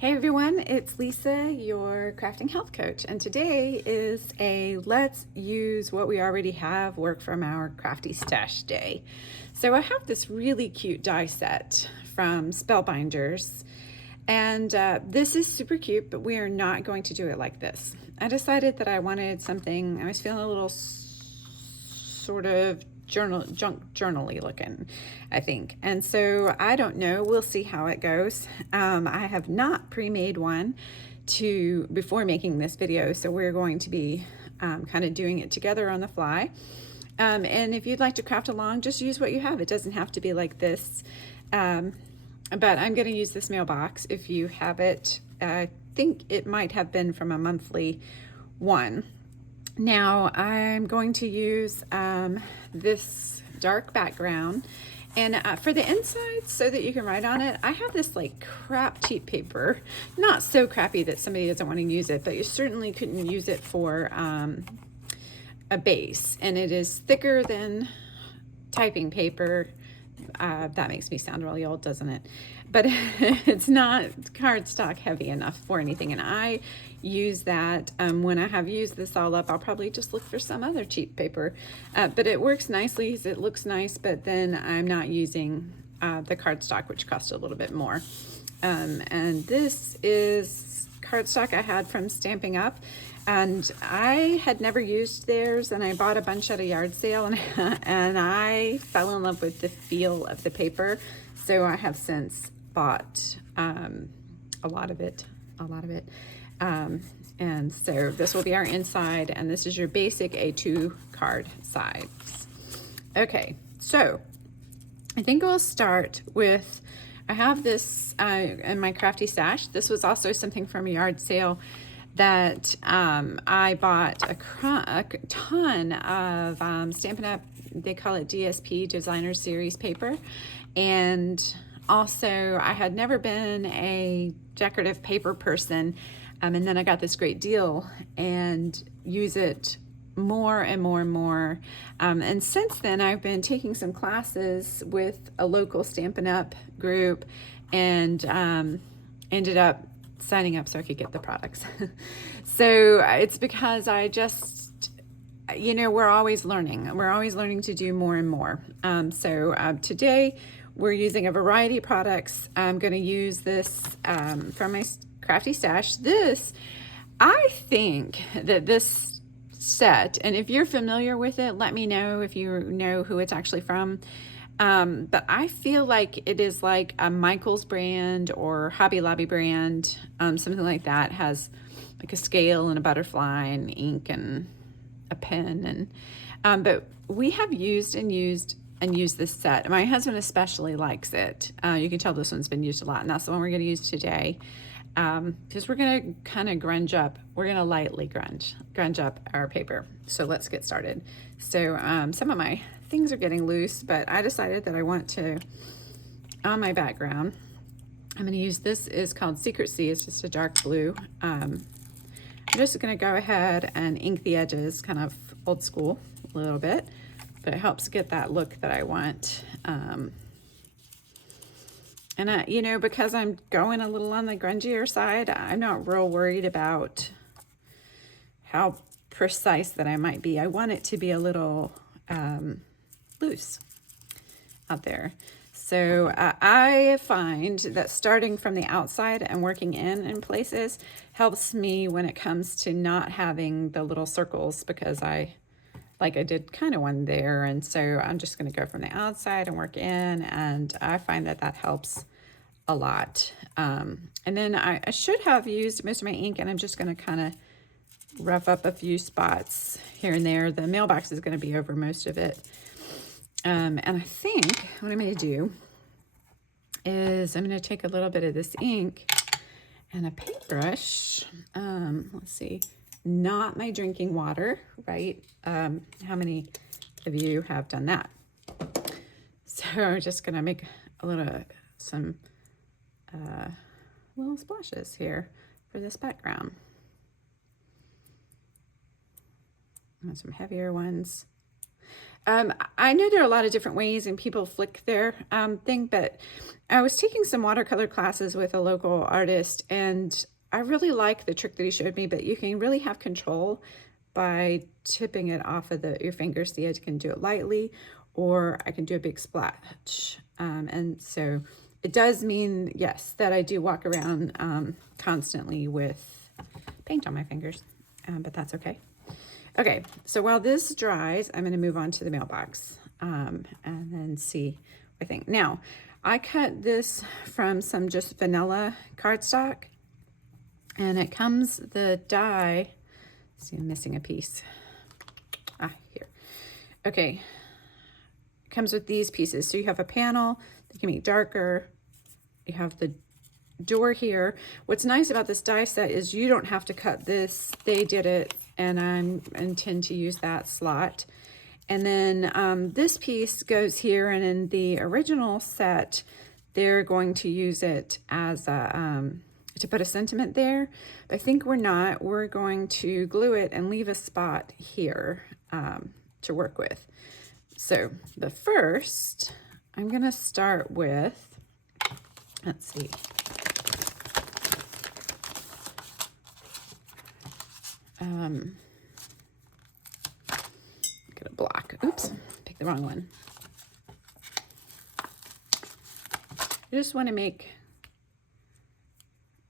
Hey everyone, it's Lisa, your crafting health coach, and today is a let's use what we already have work from our Crafty Stash day. So I have this really cute die set from Spellbinders, and this is super cute, but we are not going to do it like this. I decided that I wanted something, I was feeling a little sort of junk journal-y looking, I think. And so I don't know, we'll see how it goes. I have not pre-made one before making this video, so we're going to be kind of doing it together on the fly. And if you'd like to craft along, just use what you have. It doesn't have to be like this. But I'm going to use this mailbox. If you have it, I think it might have been from a monthly one. Now I'm going to use this dark background, and for the inside, so that you can write on it, I have this like crap cheap paper. Not so crappy that somebody doesn't want to use it, but you certainly couldn't use it for a base, and it is thicker than typing paper. That makes me sound really old, doesn't it? But it's not cardstock heavy enough for anything, and I use that when I have used this all up. I'll probably just look for some other cheap paper, but it works nicely. It looks nice, but then I'm not using the cardstock, which cost a little bit more. And this is cardstock I had from Stampin Up, and I had never used theirs, and I bought a bunch at a yard sale, and I fell in love with the feel of the paper. So I have since bought a lot of it. And so this will be our inside, and this is your basic A2 card sides. Okay, so I think we'll start with, I have this in my Crafty Stash. This was also something from a yard sale that I bought a ton of Stampin' Up, they call it DSP, Designer Series paper. And also I had never been a decorative paper person, and then I got this great deal and use it more and more and more. And since then I've been taking some classes with a local Stampin' Up group, and ended up signing up so I could get the products. So it's because I just, you know, we're always learning. We're always learning to do more and more. Today we're using a variety of products. I'm going to use this from my Crafty Stash. This, I think that this set, and if you're familiar with it, let me know if you know who it's actually from. But I feel like it is like a Michael's brand or Hobby Lobby brand, something like that. It has like a scale and a butterfly and ink and a pen, and but we have used this set. My husband especially likes it. You can tell this one's been used a lot, and that's the one we're going to use today, because we're going to kind of grunge up. We're going to lightly grunge up our paper. So let's get started. So some of my things are getting loose, but I decided that I want to, on my background, I'm going to use, this is called Secret Sea. It's just a dark blue. I'm just going to go ahead and ink the edges, kind of old school a little bit, but it helps get that look that I want. And you know, because I'm going a little on the grungier side, I'm not real worried about how precise that I might be. I want it to be a little loose out there. So I find that starting from the outside and working in places helps me when it comes to not having the little circles, because I did kind of one there, and so I'm just going to go from the outside and work in, and I find that that helps a lot. And then I should have used most of my ink, and I'm just going to kind of rough up a few spots here and there. The mailbox is going to be over most of it. And I think what I'm going to do is I'm going to take a little bit of this ink and a paintbrush. Let's see, not my drinking water, right? How many of you have done that? So I'm just going to make some little splashes here for this background. And some heavier ones. I know there are a lot of different ways and people flick their thing, but I was taking some watercolor classes with a local artist, and I really like the trick that he showed me, but you can really have control by tipping it off of your fingers. See, I can do it lightly, or I can do a big splash. And so it does mean, yes, that I do walk around constantly with paint on my fingers, but that's okay. Okay, so while this dries, I'm going to move on to the mailbox and then see what I think. Now, I cut this from some just vanilla cardstock, and it comes, the die, see, I'm missing a piece. Here. Okay, it comes with these pieces. So you have a panel that can be darker. You have the door here. What's nice about this die set is you don't have to cut this. They did it, and I intend to use that slot. And then this piece goes here, and in the original set, they're going to use it as a, to put a sentiment there. But I think we're not. We're going to glue it and leave a spot here to work with. So the first, I'm gonna start with, let's see. Get a block. Oops, picked the wrong one. I just want to make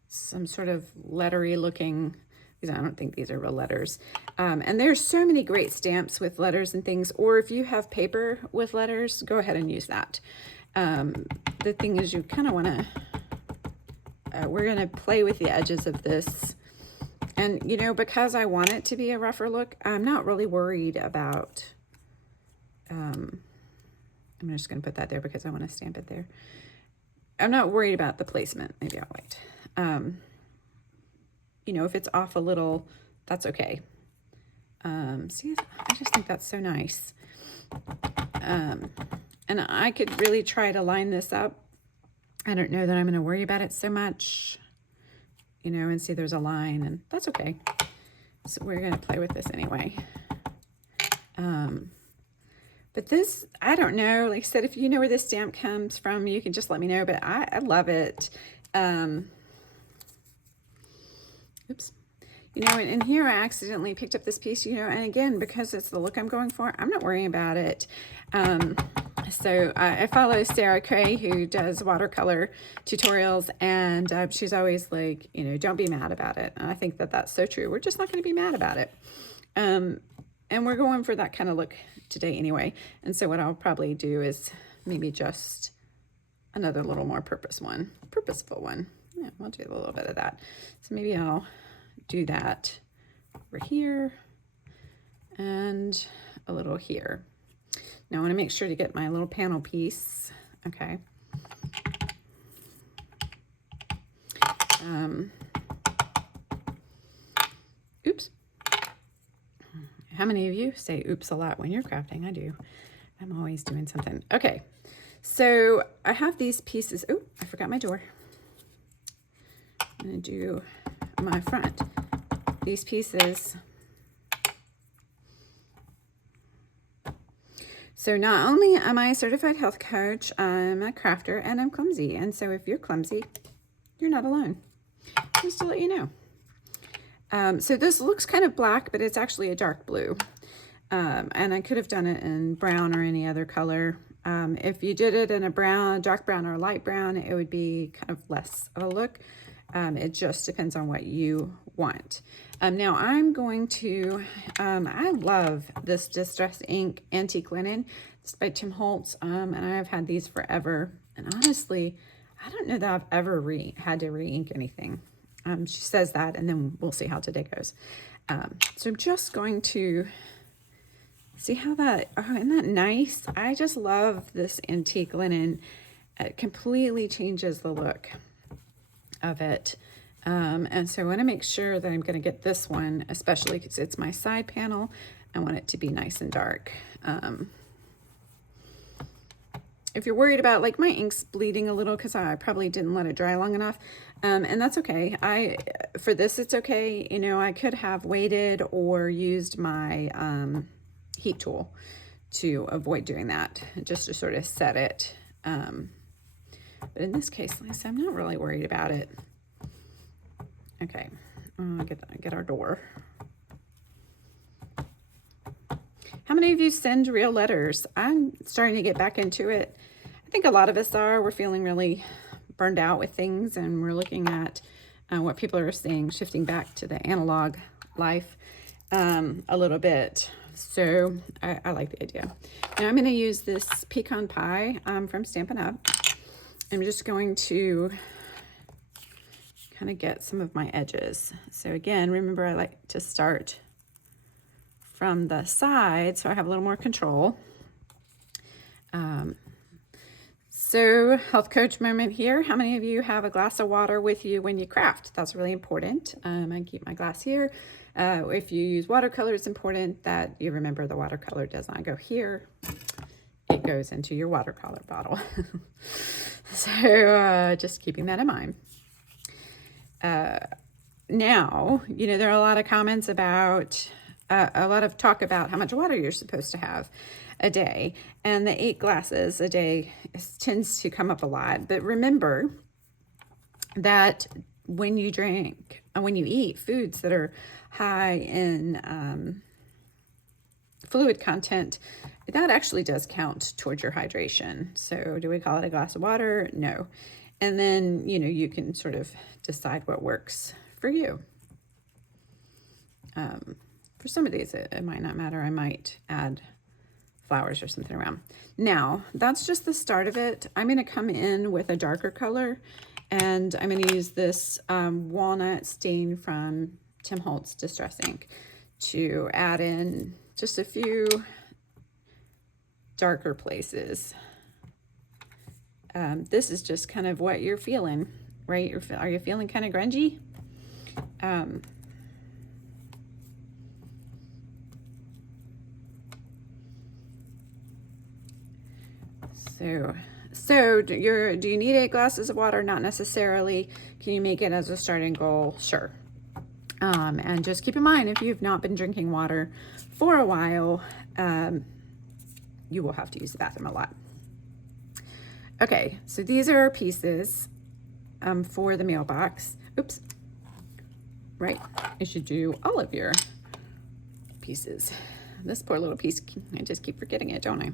some sort of lettery looking, because I don't think these are real letters. And there's so many great stamps with letters and things, or if you have paper with letters, go ahead and use that. The thing is, you kind of want to, we're going to play with the edges of this. And, you know, because I want it to be a rougher look, I'm not really worried about, I'm just going to put that there because I want to stamp it there. I'm not worried about the placement. Maybe I'll wait. You know, if it's off a little, that's okay. See, I just think that's so nice. And I could really try to line this up. I don't know that I'm going to worry about it so much. You know, and see there's a line, and that's okay. So we're going to play with this anyway. But this, I don't know, like I said, if you know where this stamp comes from, you can just let me know, but I love it. Oops. You know, and here I accidentally picked up this piece, you know, and again, because it's the look I'm going for, I'm not worrying about it. So I follow Sarah Cray, who does watercolor tutorials, and she's always like, you know, don't be mad about it. And I think that that's so true. We're just not going to be mad about it. And we're going for that kind of look today anyway. And so what I'll probably do is maybe just another little more purposeful one. Yeah, I'll do a little bit of that. So maybe I'll do that over here and a little here. Now I want to make sure to get my little panel piece. Okay. Oops. How many of you say oops a lot when you're crafting? I do. I'm always doing something. Okay. So I have these pieces. Oh, I forgot my door. I'm going to do my front. These pieces. So not only am I a certified health coach, I'm a crafter, and I'm clumsy. And so if you're clumsy, you're not alone. Just to let you know. So this looks kind of black, but it's actually a dark blue. And I could have done it in brown or any other color. If you did it in a brown, dark brown or light brown, it would be kind of less of a look. It just depends on what you want. Now I'm going to, I love this Distress ink Antique Linen. It's by Tim Holtz, and I've had these forever. And honestly, I don't know that I've ever had to re-ink anything. She says that, and then we'll see how today goes. So I'm just going to see how that, oh, isn't that nice? I just love this Antique Linen. It completely changes the look of it. And so I want to make sure that I'm going to get this one, especially because it's my side panel. I want it to be nice and dark. If you're worried about, like, my ink's bleeding a little because I probably didn't let it dry long enough, and that's okay. For this, it's okay. You know, I could have waited or used my heat tool to avoid doing that, just to sort of set it. But in this case, like I said, I'm not really worried about it. Okay, get our door. How many of you send real letters? I'm starting to get back into it. I think a lot of us are. We're feeling really burned out with things, and we're looking at what people are saying, shifting back to the analog life a little bit. So I like the idea. Now I'm going to use this pecan pie from Stampin' Up. I'm just going to kind of get some of my edges. So again, remember I like to start from the side so I have a little more control. So health coach moment here. How many of you have a glass of water with you when you craft? That's really important. I keep my glass here. If you use watercolor, it's important that you remember the watercolor does not go here. It goes into your watercolor bottle. So just keeping that in mind. Now, you know, there are a lot of comments about, a lot of talk about how much water you're supposed to have a day, and the 8 glasses a day tends to come up a lot. But remember that when you drink and when you eat foods that are high in fluid content, that actually does count towards your hydration. So do we call it a glass of water? No. And then, you know, you can sort of decide what works for you. For some of these, it might not matter. I might add flowers or something around. Now, that's just the start of it. I'm going to come in with a darker color, and I'm going to use this walnut stain from Holtz Distress ink to add in just a few darker places. This is just kind of what you're feeling, right? Are you feeling kind of grungy? So do you need 8 glasses of water? Not necessarily. Can you make it as a starting goal? Sure. And just keep in mind, if you've not been drinking water for a while, you will have to use the bathroom a lot. Okay, so these are our pieces for the mailbox. Oops. Right, you should do all of your pieces. This poor little piece, I just keep forgetting it, don't I?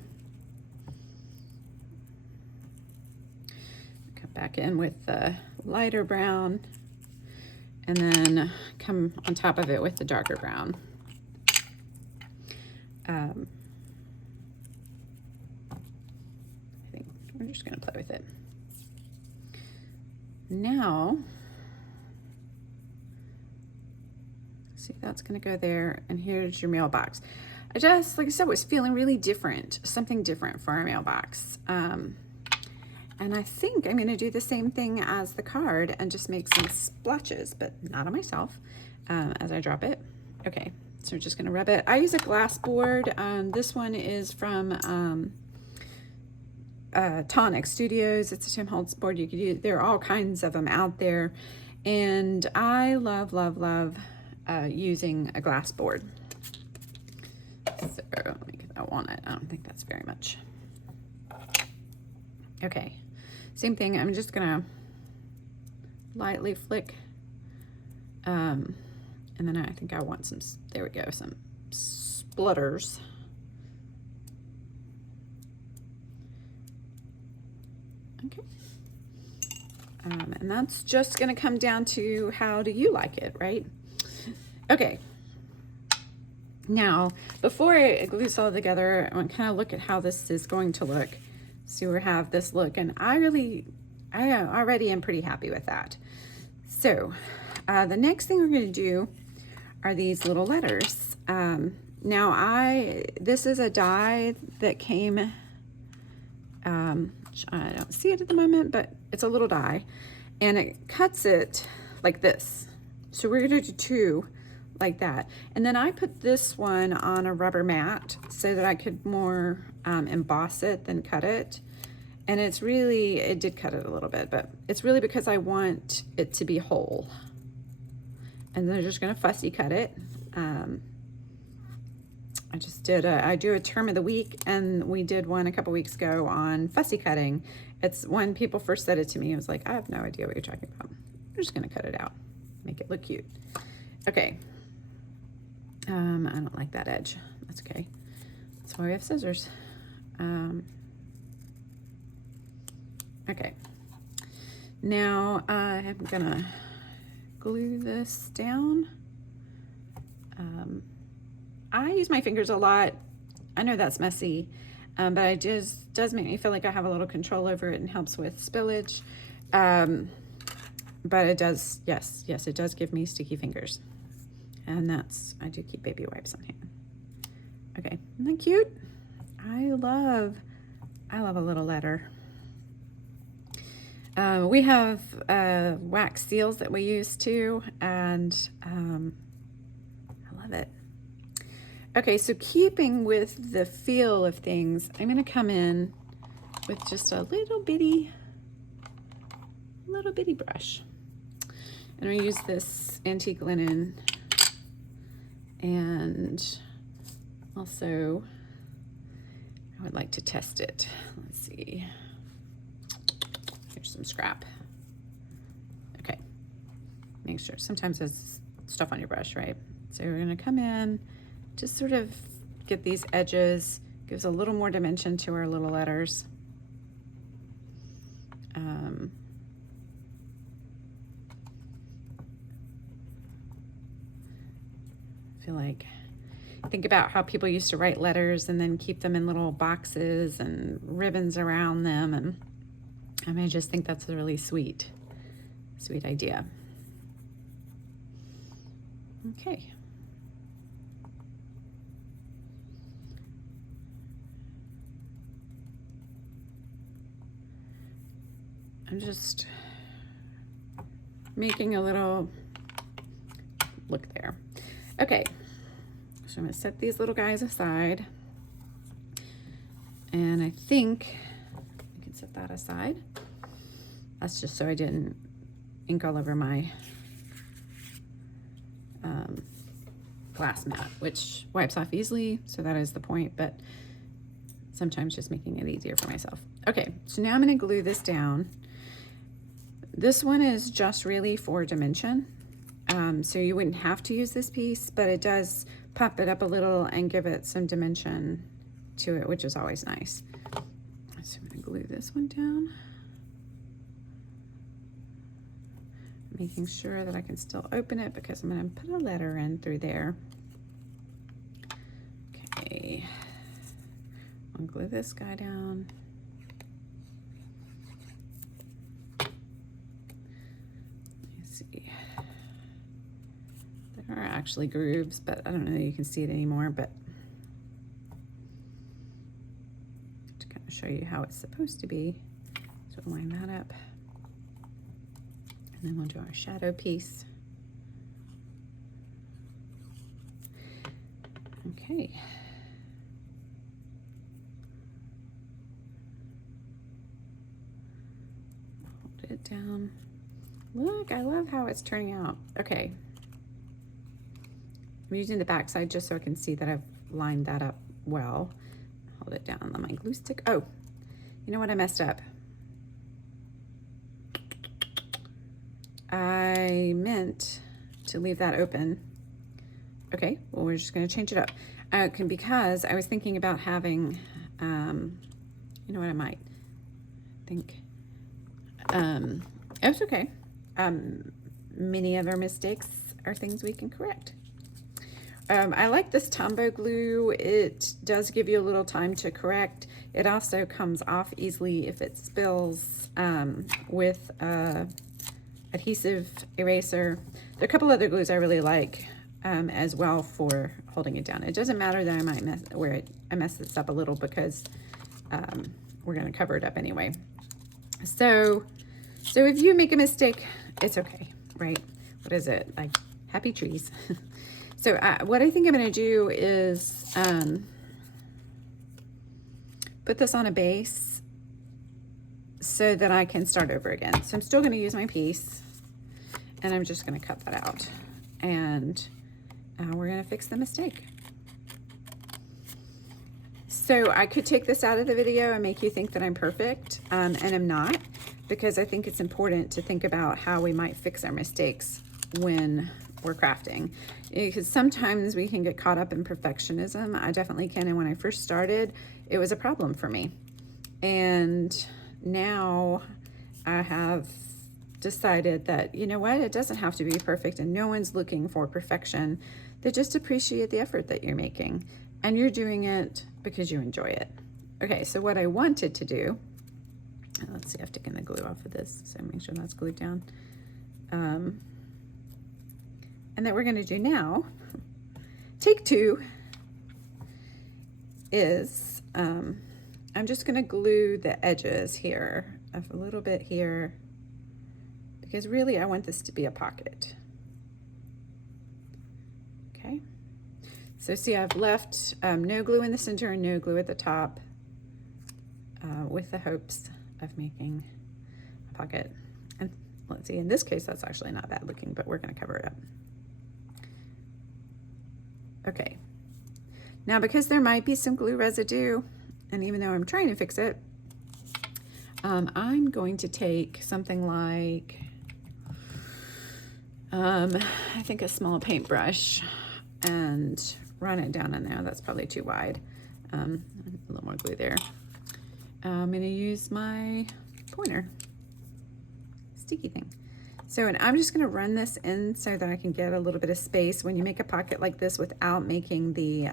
Come back in with the lighter brown, and then come on top of it with the darker brown. I think we're just going to play with it. Now, see, that's going to go there, and here's your mailbox. I just, like I said, was feeling really different, something different for our mailbox. And I think I'm going to do the same thing as the card and just make some splotches, but not on myself, as I drop it. Okay, so we're just going to rub it. I use a glass board. This one is from Tonic Studios. It's a Tim Holtz board. You could use, there are all kinds of them out there. And I love, love, love using a glass board. So let me get that walnut. I don't think that's very much. Okay, same thing. I'm just gonna lightly flick, and then I think I want some, there we go, some splutters. Okay, and that's just gonna come down to how do you like it, right? Okay. Now, before I glue this all together, I want to kind of look at how this is going to look. So we have this look, and I already am pretty happy with that. So the next thing we're going to do are these little letters. Now this is a die that came, I don't see it at the moment, but it's a little die, and it cuts it like this. So we're going to do 2 like that, and then I put this one on a rubber mat so that I could more emboss it than cut it. And it's really, it did cut it a little bit, but it's really because I want it to be whole. And then I'm just gonna fussy cut it. I do a term of the week, and we did one a couple weeks ago on fussy cutting. It's when people first said it to me, I was like, I have no idea what you're talking about. I'm just gonna cut it out, make it look cute. Okay, I don't like that edge. That's okay. That's why we have scissors. Okay, now I'm gonna glue this down. I use my fingers a lot. I know that's messy, but it just does make me feel like I have a little control over it and helps with spillage. But it does, yes, it does give me sticky fingers. And I do keep baby wipes on hand. Okay, isn't that cute? I love a little letter. We have wax seals that we use too, and I love it. Okay, so keeping with the feel of things, I'm going to come in with just a little bitty brush. And I use this antique linen, and also I would like to test it. Let's see. Here's some scrap. Okay, make sure. Sometimes there's stuff on your brush, right? So we're going to come in, just sort of get these edges, gives a little more dimension to our little letters. I feel like, think about how people used to write letters and then keep them in little boxes and ribbons around them, and I just think that's a really sweet idea. Okay. I'm just making a little look there. Okay, so I'm gonna set these little guys aside, and I think I can set that aside. That's just so I didn't ink all over my glass mat, which wipes off easily, so that is the point, but sometimes just making it easier for myself. Okay, so now I'm gonna glue this down. This one is just really for dimension. So you wouldn't have to use this piece, but it does pop it up a little and give it some dimension to it, which is always nice. So I'm gonna glue this one down. Making sure that I can still open it because I'm gonna put a letter in through there. Okay, I'll glue this guy down. There are actually grooves, but I don't know that you can see it anymore, but to kind of show you how it's supposed to be. So we'll line that up. And then we'll do our shadow piece. Okay. Hold it down. Look, I love how it's turning out. Okay. I'm using the back side just so I can see that I've lined that up well. Hold it down on my glue stick. Oh, you know what I messed up? I meant to leave that open. Okay, well, we're just gonna change it up. Because I was thinking about having, you know what I might think? It's okay. Many other mistakes are things we can correct. I like this Tombow glue. It does give you a little time to correct. It also comes off easily if it spills with adhesive eraser. There are a couple other glues I really like as well for holding it down. It doesn't matter that I might mess this up a little because we're going to cover it up anyway. So if you make a mistake, it's okay, right? What is it? Like happy trees. So what I think I'm going to do is put this on a base so that I can start over again. So I'm still going to use my piece, and I'm just going to cut that out, and we're going to fix the mistake. So I could take this out of the video and make you think that I'm perfect, and I'm not, because I think it's important to think about how we might fix our mistakes when we're crafting, because sometimes we can get caught up in perfectionism. I definitely can, and when I first started, it was a problem for me. And now I have decided that, you know what, it doesn't have to be perfect, and no one's looking for perfection. They just appreciate the effort that you're making, and you're doing it because you enjoy it. Okay, so what I wanted to do, let's see, I've taken the glue off of this, so make sure that's glued down. And that we're going to do now, take two, is I'm just going to glue the edges here, a little bit here, because really I want this to be a pocket. Okay, so see, I've left no glue in the center and no glue at the top, with the hopes of making a pocket. And let's see, in this case that's actually not bad looking, but we're going to cover it up. Okay, now because there might be some glue residue, and even though I'm trying to fix it, I'm going to take something like, I think a small paintbrush, and run it down in there. That's probably too wide. A little more glue there. I'm going to use my pointer sticky thing. So, and I'm just going to run this in so that I can get a little bit of space. When you make a pocket like this without making the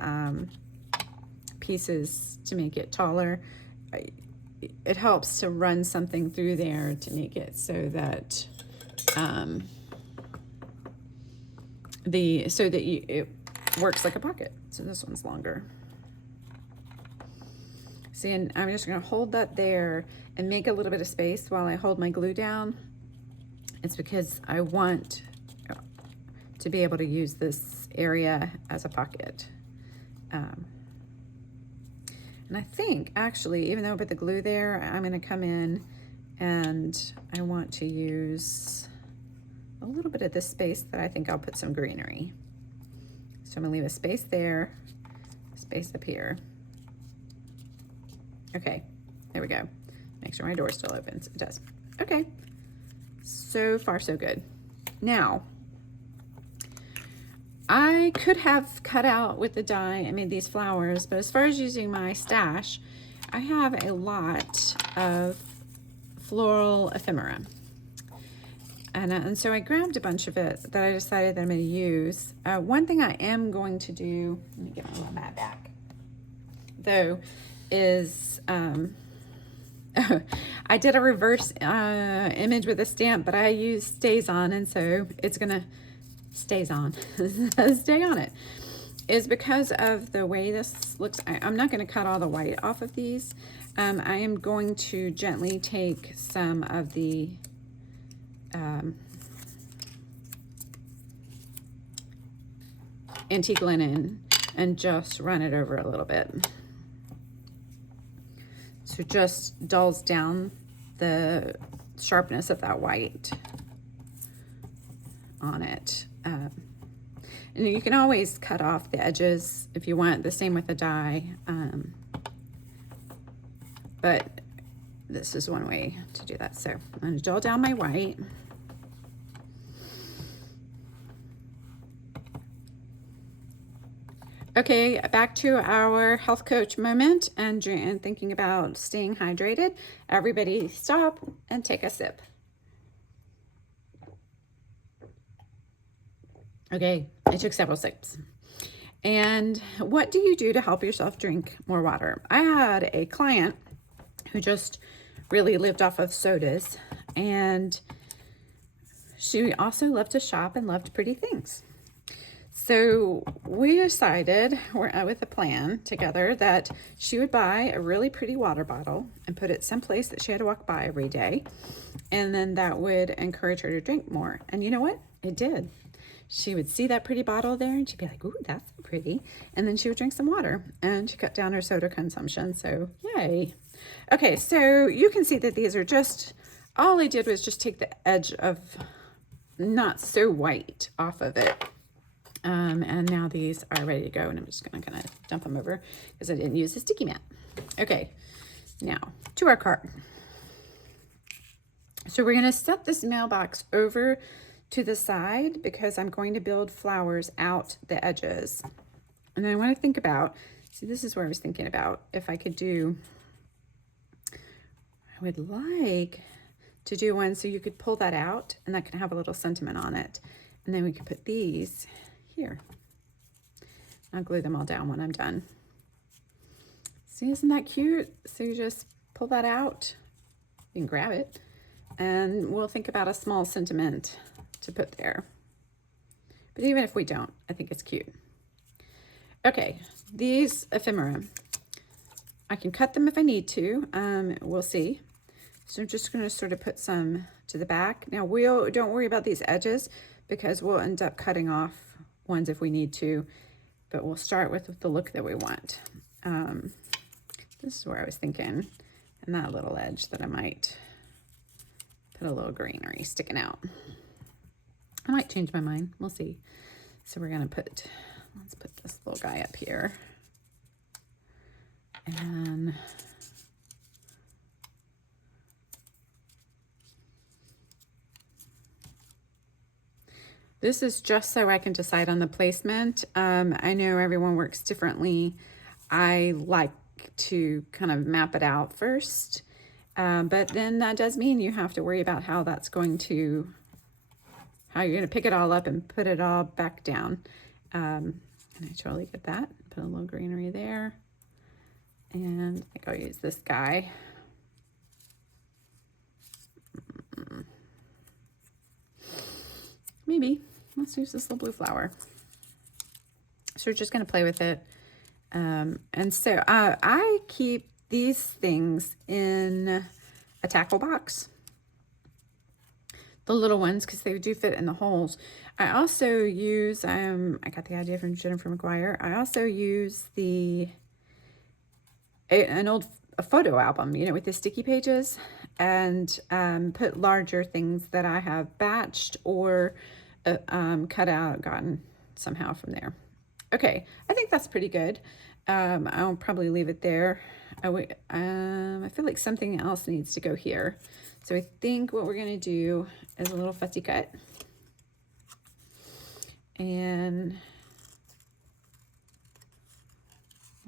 pieces to make it taller, it helps to run something through there to make it so that it works like a pocket. So this one's longer. See, and I'm just going to hold that there and make a little bit of space while I hold my glue down. It's because I want to be able to use this area as a pocket. And I think, actually, even though I put the glue there, I'm going to come in and I want to use a little bit of this space that I think I'll put some greenery. So I'm going to leave a space there, space up here. Okay, there we go. Make sure my door still opens. It does. Okay. So far, so good. Now, I could have cut out with the die and made these flowers, but as far as using my stash, I have a lot of floral ephemera. And so I grabbed a bunch of it that I decided that I'm going to use. One thing I am going to do, let me get my little mat back, though, is I did a reverse image with a stamp, but I used stays on, and so it's gonna stays on stay on it, is because of the way this looks. I'm not going to cut all the white off of these. I am going to gently take some of the antique linen and just run it over a little bit. So just dulls down the sharpness of that white on it. And you can always cut off the edges if you want, the same with the die. But this is one way to do that. So I'm going to dull down my white. Okay, back to our health coach moment and thinking about staying hydrated. Everybody stop and take a sip. Okay, I took several sips. And what do you do to help yourself drink more water? I had a client who just really lived off of sodas, and she also loved to shop and loved pretty things. So we decided, with a plan together, that she would buy a really pretty water bottle and put it someplace that she had to walk by every day. And then that would encourage her to drink more. And you know what? It did. She would see that pretty bottle there and she'd be like, ooh, that's so pretty. And then she would drink some water and she cut down her soda consumption. So yay. Okay, so you can see that these are just, all I did was just take the edge of not so white off of it. And now these are ready to go, and I'm just gonna kind of dump them over because I didn't use the sticky mat. Okay, now to our card. So we're gonna set this mailbox over to the side because I'm going to build flowers out the edges. And then I want to think about, see, this is where I was thinking about if I could do, I would like to do one so you could pull that out and that can have a little sentiment on it. And then we could put these here. I'll glue them all down when I'm done. See, isn't that cute? So you just pull that out, you can grab it, and we'll think about a small sentiment to put there. But even if we don't, I think it's cute. Okay, these ephemera, I can cut them if I need to. We'll see. So I'm just going to sort of put some to the back. Now don't worry about these edges because we'll end up cutting off ones if we need to, but we'll start with the look that we want. This is where I was thinking, and that little edge that I might put a little greenery sticking out. I might change my mind. We'll see. So we're going to let's put this little guy up here. And this is just so I can decide on the placement. I know everyone works differently. I like to kind of map it out first. But then that does mean you have to worry about how you're going to pick it all up and put it all back down. And I totally get that. Put a little greenery there. And I think I'll use this guy. Maybe. Let's use this little blue flower. So we're just going to play with it. And so I keep these things in a tackle box. The little ones, because they do fit in the holes. I also use, I got the idea from Jennifer McGuire. I also use an old photo album, with the sticky pages, and put larger things that I have batched or cut out, gotten somehow from there. Okay, I think that's pretty good. I'll probably leave it there. I feel like something else needs to go here. So I think what we're going to do is a little fussy cut. And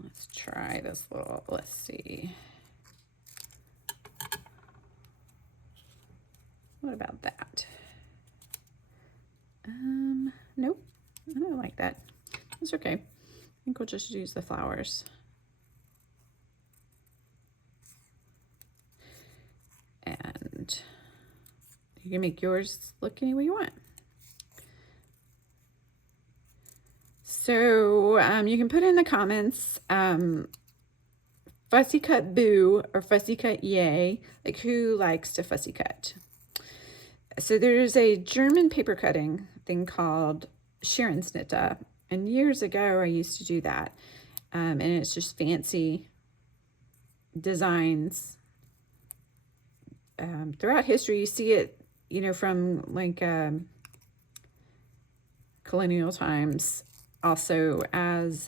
let's try this little, let's see. What about that? Nope, I don't like that. That's okay. I think we'll just use the flowers. And you can make yours look any way you want. So you can put in the comments fussy cut boo or fussy cut yay, like who likes to fussy cut. So there's a German paper cutting thing called Scherenschnitte, and years ago I used to do that, and it's just fancy designs. Throughout history, you see it, from like colonial times, also as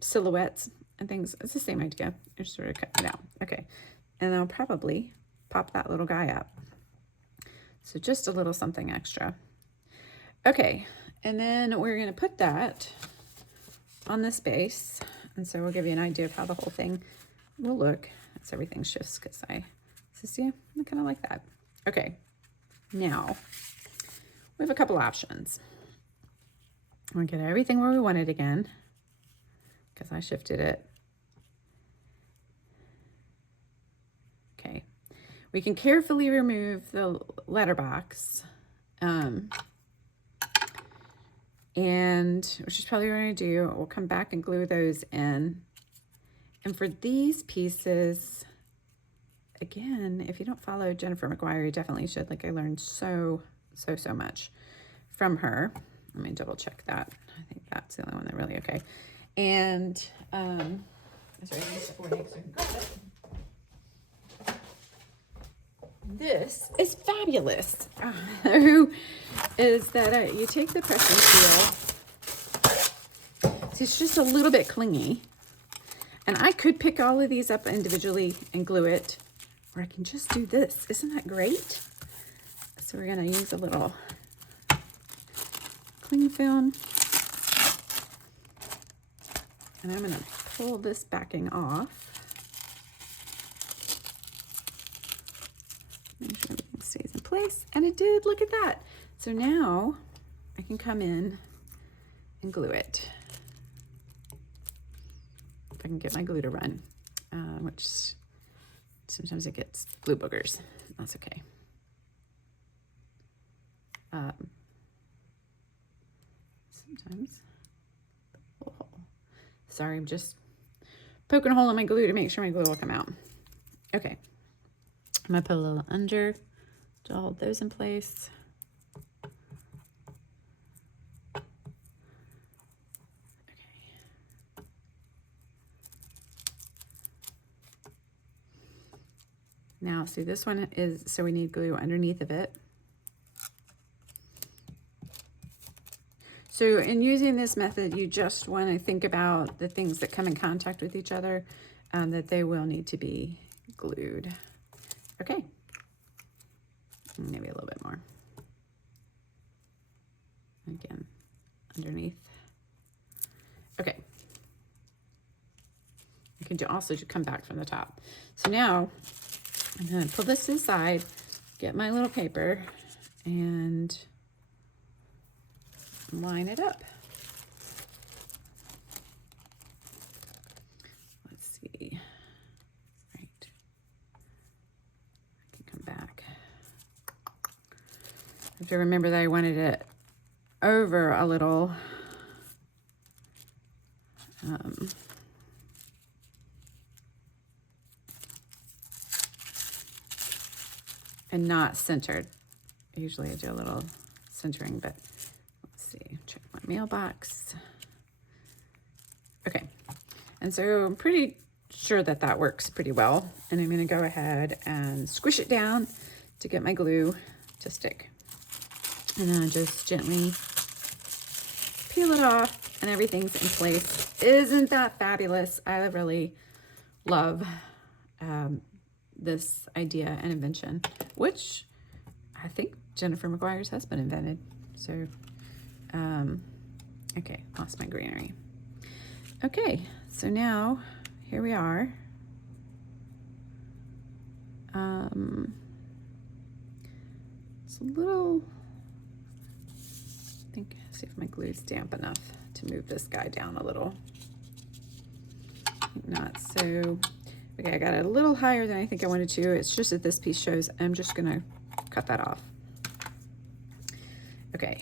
silhouettes and things. It's the same idea. You're sort of cutting it out. Okay, and I'll probably pop that little guy up. So just a little something extra. Okay, and then we're going to put that on this base, and so we'll give you an idea of how the whole thing will look as everything shifts, because I kind of like that. Okay, now we have a couple options. I'm going to get everything where we want it again, because I shifted it. Okay, we can carefully remove the letterbox, and which is probably what I'm going to do. We'll come back and glue those in. And for these pieces, again, if you don't follow Jennifer McGuire, you definitely should. Like, I learned so much from her. Let me double check that. I think that's the only one that really okay. And sorry, these 4 eggs, I can grab it. This is fabulous. Who is that? You take the pressing seal See, it's just a little bit clingy. And I could pick all of these up individually and glue it, or I can just do this. Isn't that great? So we're gonna use a little cling film. And I'm gonna pull this backing off. Make sure everything stays in place. And it did, look at that. So now I can come in and glue it. If I can get my glue to run, which sometimes it gets glue boogers. That's okay. Sometimes. Oh, sorry, I'm just poking a hole in my glue to make sure my glue will come out. Okay. I'm gonna put a little under to hold those in place. Now, see, this one is, so we need glue underneath of it. So in using this method, you just want to think about the things that come in contact with each other, that they will need to be glued. Okay. Maybe a little bit more. Again, underneath. Okay. You can also come back from the top. So now, I'm going to pull this to the side, get my little paper, and line it up. Let's see. Right. I can come back. I have to remember that I wanted it over a little. And not centered. Usually I do a little centering, but let's see, check my mailbox. Okay, and so I'm pretty sure that that works pretty well. And I'm gonna go ahead and squish it down to get my glue to stick. And then I just gently peel it off and everything's in place. Isn't that fabulous? I really love this idea and invention, which I think Jennifer McGuire's husband invented. So, okay, lost my greenery. Okay, so now here we are. It's a little, I think, see if my glue's damp enough to move this guy down a little. I think not, so. Okay, I got it a little higher than I think I wanted to. It's just that this piece shows. I'm just gonna cut that off. Okay.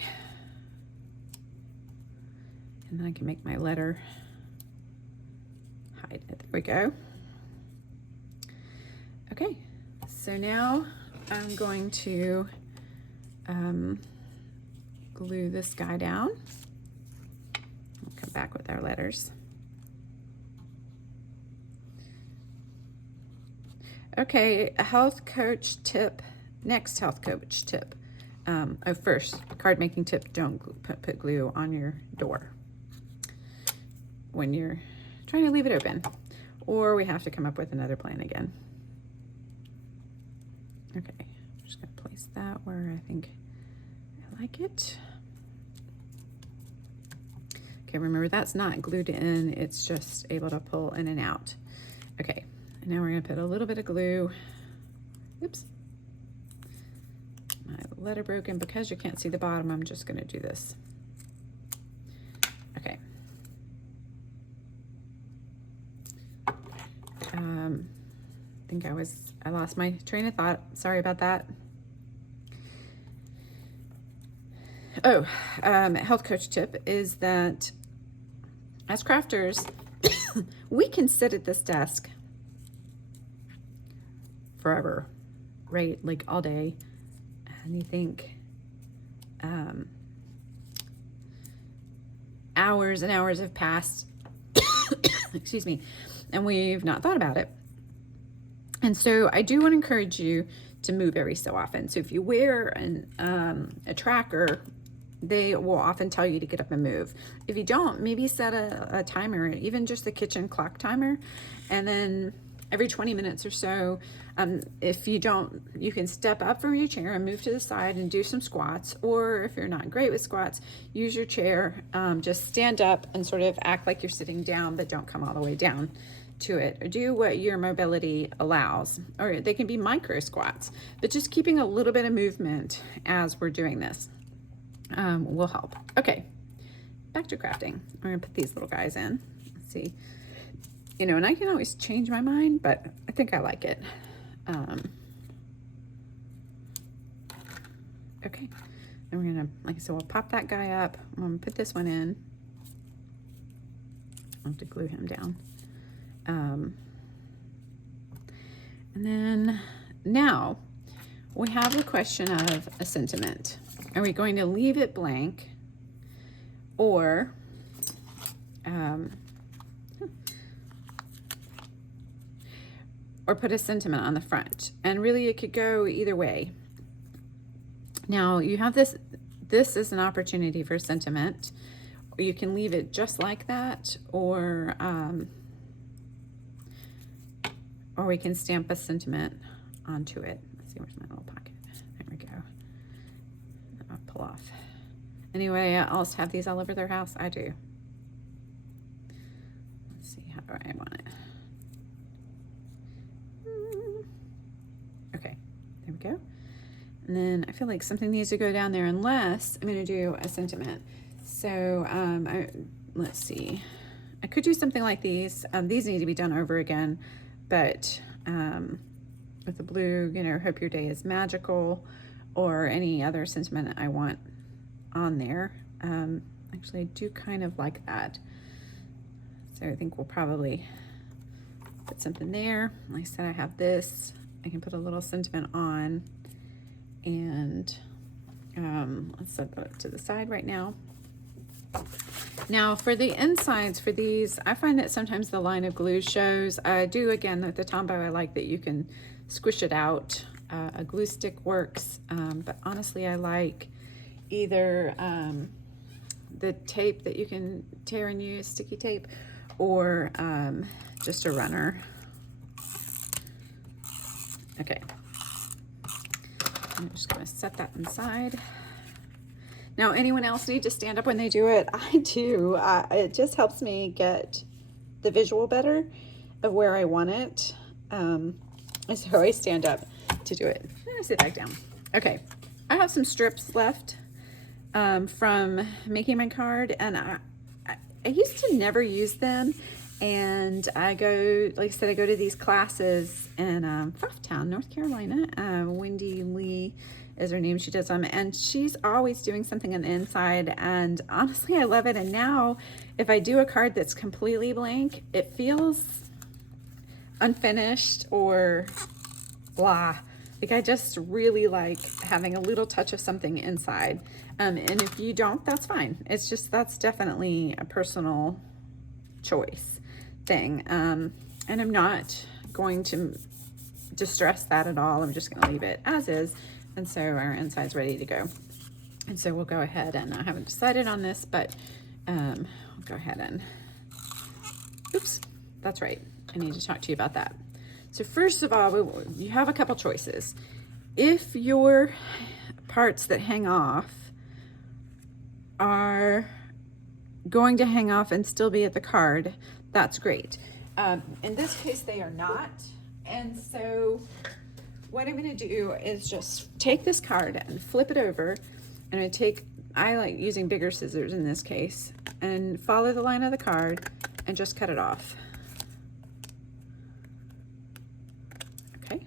And then I can make my letter hide it. There we go. Okay, so now I'm going to glue this guy down. We'll come back with our letters. Okay, a health coach tip, next health coach tip. First, card making tip, don't put glue on your door when you're trying to leave it open, or we have to come up with another plan again. Okay, I'm just gonna place that where I think I like it. Okay, remember that's not glued in, it's just able to pull in and out. Okay. Now we're going to put a little bit of glue. Oops. My letter broken. Because you can't see the bottom, I'm just going to do this. Okay. I think I lost my train of thought. Sorry about that. Oh, health coach tip is that as crafters, we can sit at this desk forever, right? Like all day. And you think hours and hours have passed, excuse me, and we've not thought about it. And so I do want to encourage you to move every so often. So if you wear a tracker they will often tell you to get up and move. If you don't, maybe set a timer, even just the kitchen clock timer, and then every 20 minutes or so, if you don't, you can step up from your chair and move to the side and do some squats, or if you're not great with squats, use your chair, just stand up and sort of act like you're sitting down, but don't come all the way down to it, or do what your mobility allows, or they can be micro squats, but just keeping a little bit of movement as we're doing this will help. Okay, back to crafting. We're gonna put these little guys in. Let's see, you know, and I can always change my mind, but I think I like it. Okay, and we're gonna, like I said, we'll pop that guy up. I'm gonna put this one in. I'll have to glue him down. And then now we have the question of a sentiment. Are we going to leave it blank, or put a sentiment on the front? And really it could go either way. Now you have this is an opportunity for sentiment. You can leave it just like that, or we can stamp a sentiment onto it. Let's see, where's my little pocket? There we go. I'll pull off. Anyway, else have these all over their house? I do. Let's see, how do I want it? Okay, there we go. And then I feel like something needs to go down there, unless I'm going to do a sentiment. So let's see. I could do something like these. These need to be done over again, but with the blue, you know, hope your day is magical, or any other sentiment I want on there. Actually, I do kind of like that. So I think we'll probably put something there. Like I said, I have this. I can put a little sentiment on, and let's set that to the side right now. Now for the insides for these, I find that sometimes the line of glue shows. I do, again, with the Tombow, I like that you can squish it out. A glue stick works, but honestly I like either the tape that you can tear and use, sticky tape, or just a runner. Okay, I'm just gonna set that inside. Now, anyone else need to stand up when they do it? I do. It just helps me get the visual better of where I want it. So I stand up to do it. I sit back down. Okay, I have some strips left from making my card, and I used to never use them. And I go, like I said, I go to these classes in Fraughtown, North Carolina. Wendy Lee is her name. She does them, and she's always doing something on the inside, and honestly I love it. And now if I do a card that's completely blank, it feels unfinished or blah. Like, I just really like having a little touch of something inside, and if you don't, that's fine. It's just, that's definitely a personal choice thing, and I'm not going to distress that at all. I'm just going to leave it as is. And so our inside's ready to go. And so we'll go ahead, and I haven't decided on this, but we'll go ahead and, oops, that's right. I need to talk to you about that. So first of all, you have a couple choices. If your parts that hang off are going to hang off and still be at the card, that's great. In this case, they are not. And so what I'm going to do is just take this card and flip it over, and I like using bigger scissors in this case, and follow the line of the card and just cut it off. Okay.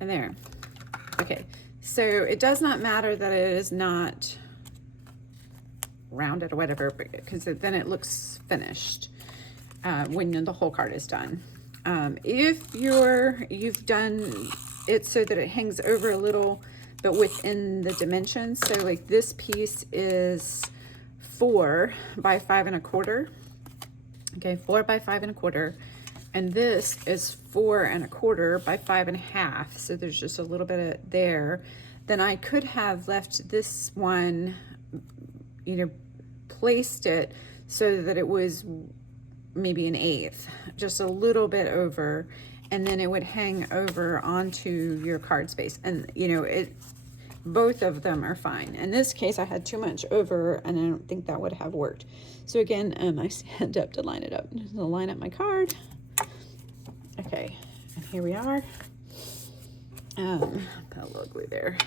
And there. Okay. So it does not matter that it is not rounded or whatever, because then it looks finished when the whole card is done. If you've done it so that it hangs over a little, but within the dimensions, so like this piece is 4 by 5 1/4. Okay, 4 by 5 1/4. and this is 4 1/4 by 5 1/2, so there's just a little bit of there, then I could have left this one, you know, placed it so that it was maybe 1/8, just a little bit over, and then it would hang over onto your card space. And you know, both of them are fine. In this case, I had too much over, and I don't think that would have worked. So again, I stand up to line it up. I'm gonna line up my card. Okay, and here we are. Put a little glue there.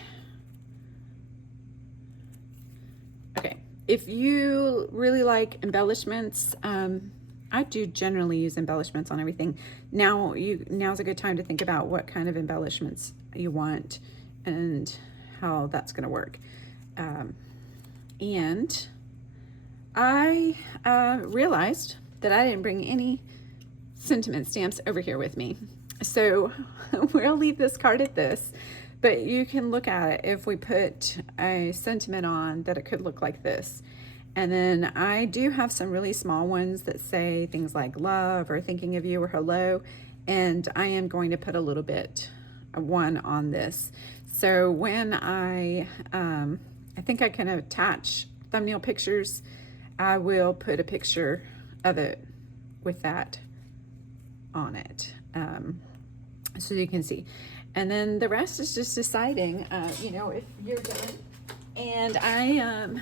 Okay, if you really like embellishments, I do generally use embellishments on everything. Now's a good time to think about what kind of embellishments you want and how that's going to work. And I realized that I didn't bring any sentiment stamps over here with me. So we'll leave this card at this, but you can look at it. If we put a sentiment on, that it could look like this. And then I do have some really small ones that say things like love or thinking of you or hello. And I am going to put a little bit, one on this. So when I think I can attach thumbnail pictures, I will put a picture of it with that on it, so you can see. And then the rest is just deciding, you know, if you're done. And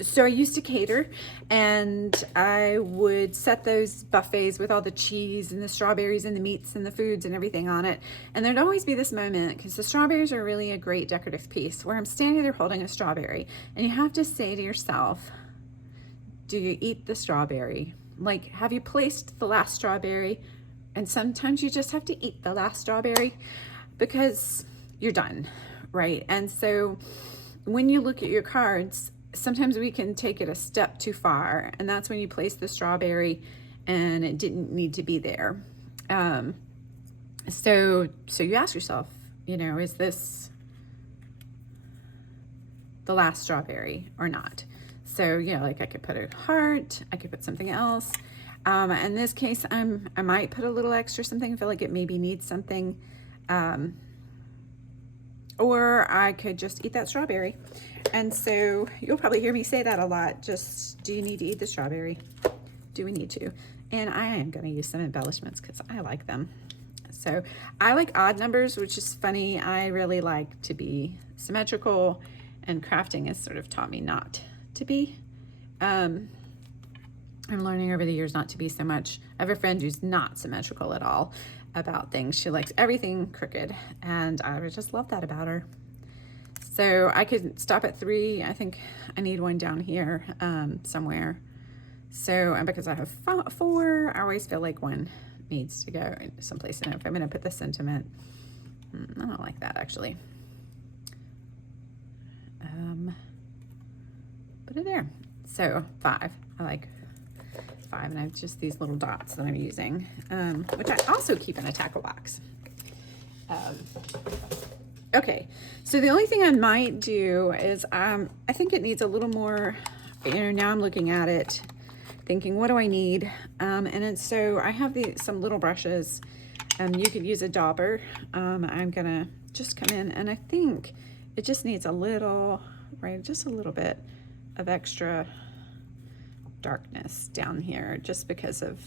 so I used to cater, and I would set those buffets with all the cheese and the strawberries and the meats and the foods and everything on it. And there'd always be this moment, because the strawberries are really a great decorative piece, where I'm standing there holding a strawberry, and you have to say to yourself, do you eat the strawberry? Like, have you placed the last strawberry? And sometimes you just have to eat the last strawberry because you're done, right? And so when you look at your cards, sometimes we can take it a step too far, and that's when you place the strawberry and it didn't need to be there. So you ask yourself, you know, is this the last strawberry or not? So, you know, like I could put a heart, I could put something else. In this case, I might put a little extra something, I feel like it maybe needs something. Or I could just eat that strawberry. And so you'll probably hear me say that a lot. Just, do you need to eat the strawberry? Do we need to? And I am going to use some embellishments because I like them. So I like odd numbers, which is funny. I really like to be symmetrical, and crafting has sort of taught me not to be. I'm learning over the years not to be so much. I have a friend who's not symmetrical at all about things. She likes everything crooked, and I just love that about her. So I could stop at 3. I think I need one down here somewhere. So, and because I have 4, I always feel like one needs to go someplace. And if I'm going to put the sentiment, I don't like that actually. Put it there. So 5. I like 5, and I have just these little dots that I'm using, which I also keep in a tackle box. Okay, so the only thing I might do is I think it needs a little more, you know, now I'm looking at it thinking, what do I need? So I have some little brushes. You could use a dauber. I'm gonna just come in, and I think it just needs a little, right, just a little bit of extra darkness down here, just because of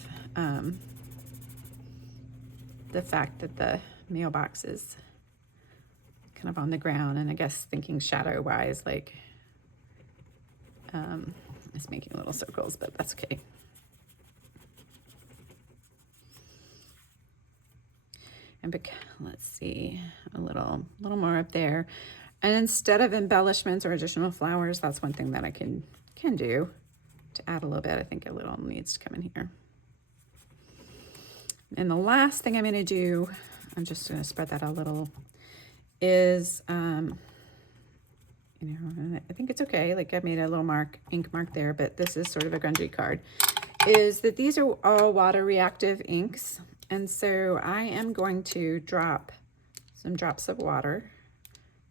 the fact that the mailbox is kind of on the ground, and I guess thinking shadow wise, like it's making little circles, but that's okay. And let's see, a little more up there. And instead of embellishments or additional flowers, that's one thing that I can do to add a little bit. I think a little needs to come in here. And the last thing I'm going to do, I'm just going to spread that a little, is, you know, I think it's okay. Like I made a little ink mark there, but this is sort of a grungy card, is that these are all water reactive inks. And so I am going to drop some drops of water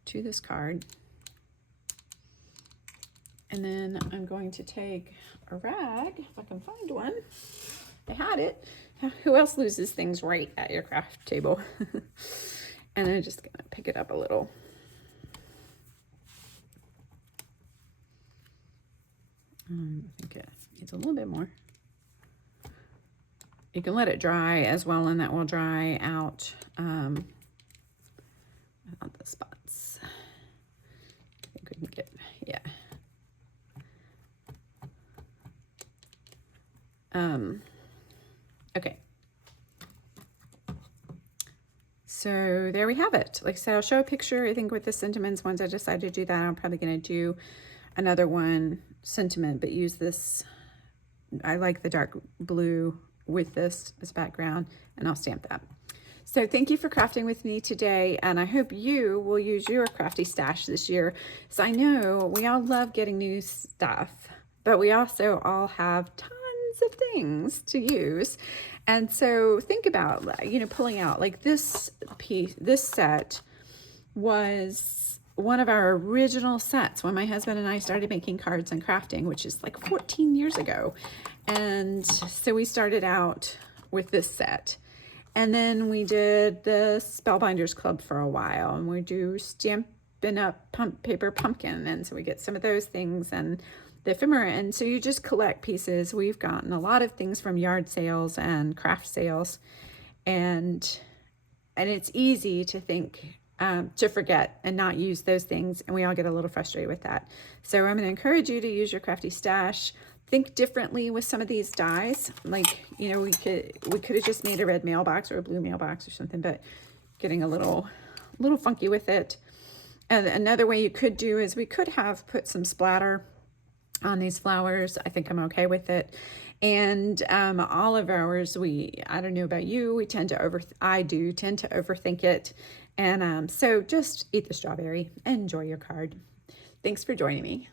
to this card. And then I'm going to take a rag, if I can find one. I had it who else loses things right at your craft table? And I'm just gonna pick it up a little. I think it needs a little bit more. You can let it dry as well, and that will dry out the spots. I think we can get, yeah. Okay. So there we have it. Like I said, I'll show a picture. I think with the sentiments, once I decide to do that, I'm probably going to do another one sentiment, but use this. I like the dark blue with this as background, and I'll stamp that. So thank you for crafting with me today, and I hope you will use your crafty stash this year. So I know we all love getting new stuff, but we also all have tons of things to use. And so think about, you know, pulling out like this piece. This set was one of our original sets when my husband and I started making cards and crafting, which is like 14 years ago. And so we started out with this set, and then we did the Spellbinders Club for a while, and we do Stampin' Up paper pumpkin, and so we get some of those things, and the ephemera. And so you just collect pieces. We've gotten a lot of things from yard sales and craft sales, and it's easy to think to forget and not use those things, and we all get a little frustrated with that. So I'm going to encourage you to use your crafty stash. Think differently with some of these dies. Like, you know, we could have just made a red mailbox or a blue mailbox or something, but getting a little funky with it. And another way you could do is we could have put some splatter on these flowers. I think I'm okay with it. And all of ours, I don't know about you, I tend to overthink it. And so just eat the strawberry and enjoy your card. Thanks for joining me.